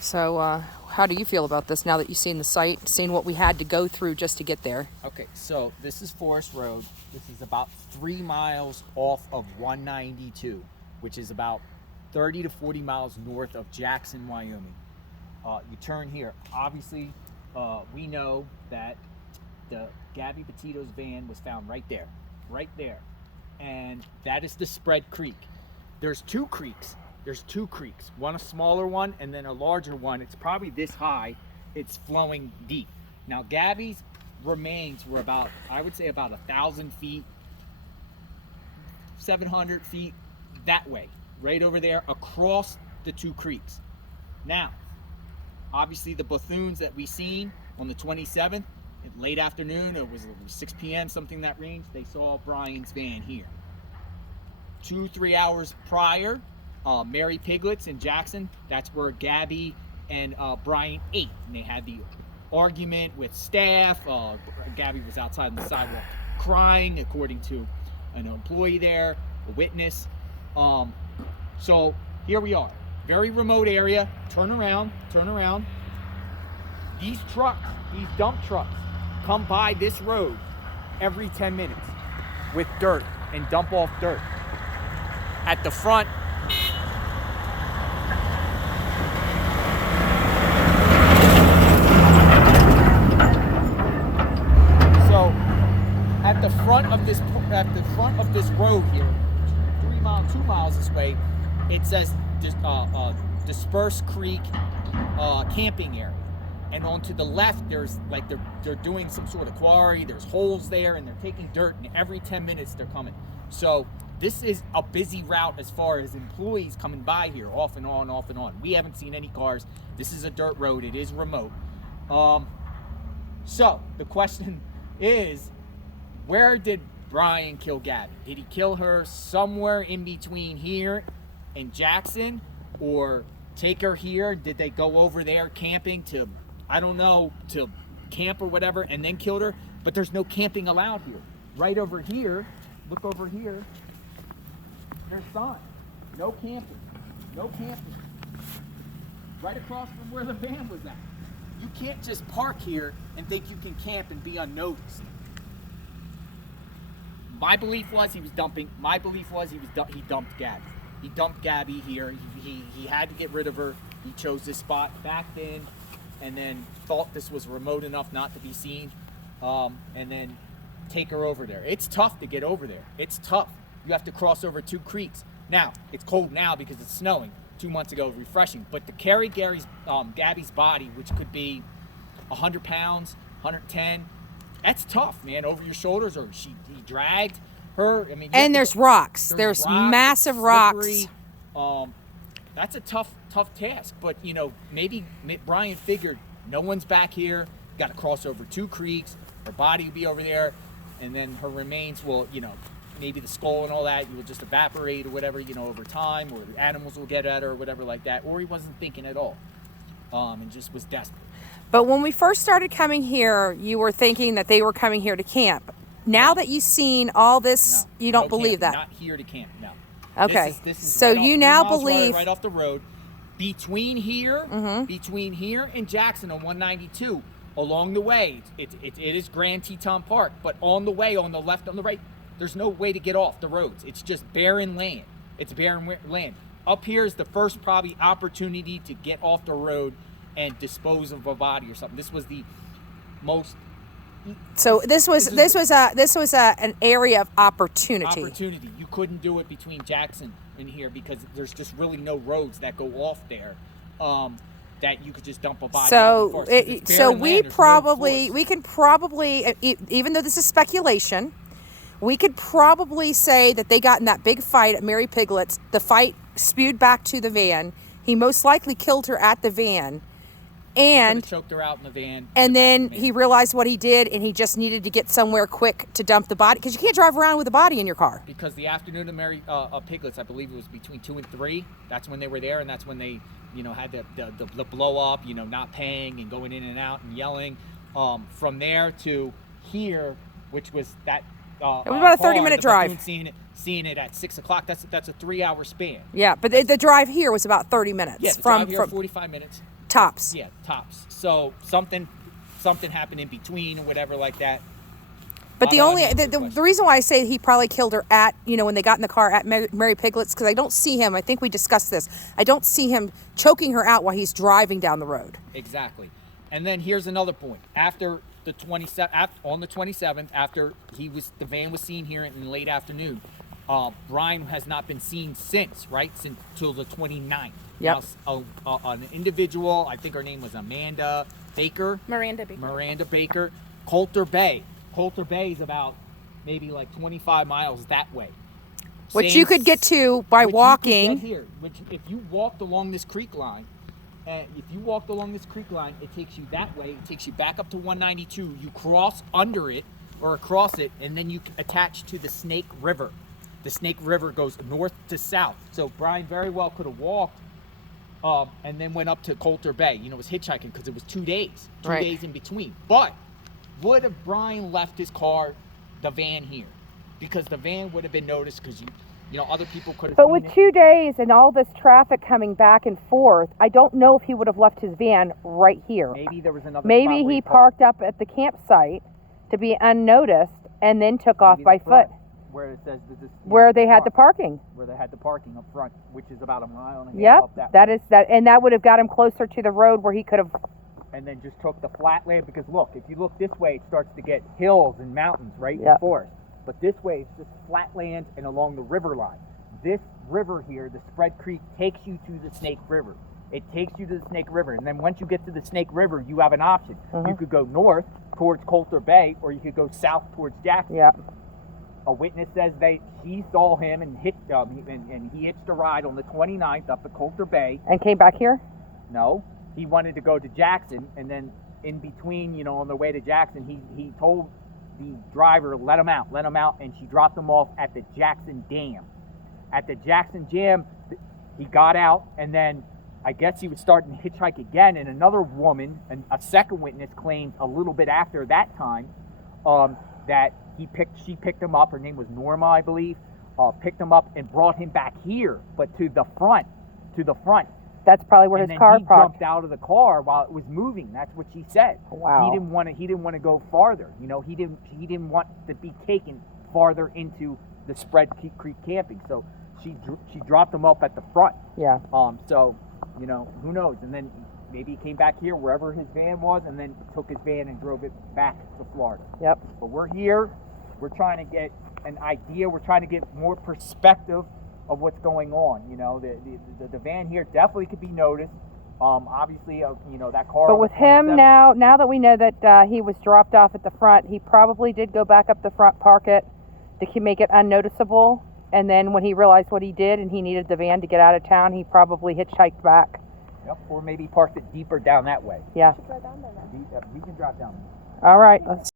So how do you feel about this now that you've seen the site, seen what we had to go through just to get there? Okay, so this is Forest Road. This is about 3 miles off of 192, which is about 30 to 40 miles north of Jackson, Wyoming. You turn here. Obviously, we know that the Gabby Petito's van was found right there. And that is the Spread Creek. There's two creeks. One a smaller one and then a larger one. It's probably this high. It's flowing deep. Now Gabby's remains were about, I would say about 1,000 feet, 700 feet that way, right over there across the two creeks. Now, obviously the Bethunes that we seen on the 27th, late afternoon, it was 6 p.m., something in that range, they saw Brian's van here. 2-3 hours prior, Mary Piglets in Jackson, that's where Gabby and Brian ate, and they had the argument with staff. Gabby was outside on the sidewalk crying, according to an employee there, a witness. So here we are, very remote area. Turn around. These trucks, these dump trucks, come by this road every 10 minutes with dirt and dump off dirt. At the front, at the front of this road here, 2 miles this way, it says Disperse Creek camping area. And on to the left, there's like they're doing some sort of quarry. There's holes there, and they're taking dirt, and every 10 minutes they're coming. So this is a busy route as far as employees coming by here, off and on. We haven't seen any cars. This is a dirt road. It is remote. So the question is, where did Brian kill Gabby? Did he kill her somewhere in between here and Jackson, or take her here? Did they go over there camping to, I don't know, to camp or whatever, and then killed her? But there's no camping allowed here. Right over here, look over here, there's signs. No camping. Right across from where the van was at. You can't just park here and think you can camp and be unnoticed. My belief was he dumped Gabby. He dumped Gabby here. He had to get rid of her. He chose this spot, backed in, and then thought this was remote enough not to be seen, and then take her over there. It's tough to get over there. It's tough. You have to cross over 2 creeks. Now, it's cold now because it's snowing. 2 months ago, refreshing. But to carry Gabby's body, which could be 100 pounds, 110, that's tough, man, over your shoulders, or he dragged her. I mean, and there's rocks. There's massive rocks. That's a tough task. But, you know, maybe Brian figured no one's back here. Got to cross over 2 creeks. Her body will be over there. And then her remains will, you know, maybe the skull and all that will just evaporate or whatever, you know, over time. Or the animals will get at her or whatever like that. Or he wasn't thinking at all. And just was desperate. But when we first started coming here, you were thinking that they were coming here to camp. Now that you've seen all this, you don't believe that? Not here to camp, no. Okay. This is so you now believe... Right off the road. Between here and Jackson on 192, along the way, it is Grand Teton Park, but on the way, on the left, on the right, there's no way to get off the roads. It's just barren land. Up here is the first probably opportunity to get off the road and dispose of a body or something. This was the most. So this was an area of opportunity. You couldn't do it between Jackson and here because there's just really no roads that go off there that you could just dump a body. So we can probably, even though this is speculation, we could probably say that they got in that big fight at Mary Piglet's. The fight spewed back to the van. He most likely killed her at the van. And choked her out in the van. And then he realized what he did, and he just needed to get somewhere quick to dump the body, because you can't drive around with a body in your car. Because the afternoon of Mary Piglet's, I believe it was between 2 and 3. That's when they were there, and that's when they, you know, had the blow up, you know, not paying and going in and out and yelling. From there to here, which was that. It was about a 30-minute drive. Seeing it at 6 o'clock. That's a 3-hour span. Yeah, but the drive here was about 30 minutes. Yeah, the drive here 45 minutes. Tops. Yeah, tops. So something happened in between or whatever like that. But the reason why I say he probably killed her at, when they got in the car at Mary Piglet's, because I don't see him, I think we discussed this, I don't see him choking her out while he's driving down the road. Exactly. And then here's another point. After the 27th, after the van was seen here in late afternoon, Brian has not been seen since, right? Till the 29th. Yep. Now, an individual, I think her name was Miranda Baker. Coulter Bay. Coulter Bay is about maybe like 25 miles that way. Which you could get to by walking. Which if you walked along this creek line, it takes you that way. It takes you back up to 192. You cross under it or across it, and then you attach to the Snake River. The Snake River goes north to south. So Brian very well could have walked and then went up to Coulter Bay. Was hitchhiking because it was 2 days. Two Right. days in between. But would have Brian left his car, the van here? Because the van would have been noticed because other people could have But seen with it. 2 days and all this traffic coming back and forth, I don't know if he would have left his van right here. Maybe there was another Maybe spot where he parked up at the campsite to be unnoticed and then took off by foot. Where it says Where they had the parking. Where they had the parking up front, which is about a mile and a half Yep, up that that is that, and that would have got him closer to the road where he could have. And then just took the flat land, because look, if you look this way, it starts to get hills and mountains, right? Yep. And forest. But this way, it's just flat land and along the river line. This river here, the Spread Creek, takes you to the Snake River. It takes you to the Snake River, and then once you get to the Snake River, you have an option. You could go north towards Coulter Bay, or you could go south towards Jackson. Yep. A witness says she saw him and and he hitched a ride on the 29th up to Coulter Bay. And came back here? No, he wanted to go to Jackson, and then in between, on the way to Jackson, he told the driver, let him out, and she dropped him off at the Jackson Dam. At the Jackson Dam, he got out, and then I guess he would start to hitchhike again, and another woman, and a second witness, claims a little bit after that time that she picked him up. Her name was Norma, I believe. Picked him up and brought him back here, but to the front. That's probably where his car parked. parked. Jumped out of the car while it was moving. That's what she said. Wow. He didn't want to go farther. He didn't want to be taken farther into the Spread Creek camping. So she dropped him off at the front. Yeah. So who knows? And then maybe he came back here wherever his van was, and then took his van and drove it back to Florida. Yep. But we're here. We're trying to get an idea. We're trying to get more perspective of what's going on. The van here definitely could be noticed. Obviously, that car. But with him now that we know that he was dropped off at the front, he probably did go back up the front, park it to make it unnoticeable. And then when he realized what he did and he needed the van to get out of town, he probably hitchhiked back. Yep. Or maybe parked it deeper down that way. Yeah. Drive down there now. We can drive down there. All right. Let's